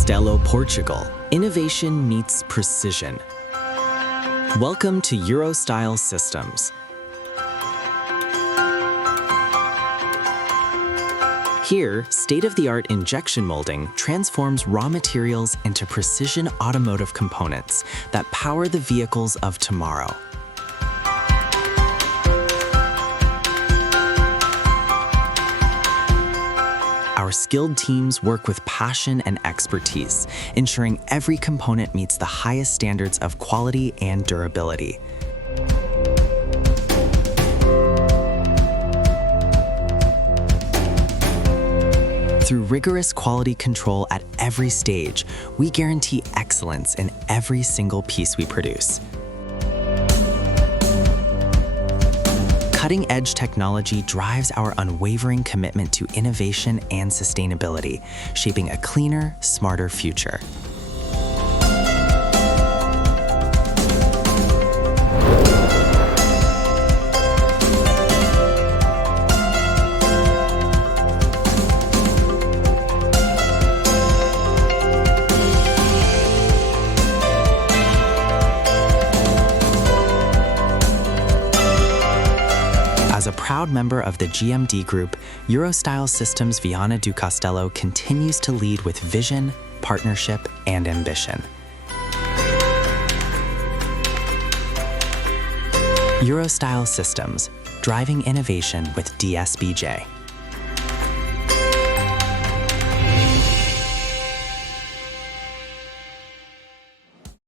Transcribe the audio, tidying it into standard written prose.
Castelo, Portugal. Innovation meets precision. Welcome to Eurostyle Systems. Here, state-of-the-art injection molding transforms raw materials into precision automotive components that power the vehicles of tomorrow. Our skilled teams work with passion and expertise, ensuring every component meets the highest standards of quality and durability. Through rigorous quality control at every stage, we guarantee excellence in every single piece we produce. Cutting-edge technology drives our unwavering commitment to innovation and sustainability, shaping a cleaner, smarter future. As a proud member of the GMD Group, Eurostyle Systems Viana do Castelo continues to lead with vision, partnership, and ambition. Eurostyle Systems, driving innovation with DSBJ.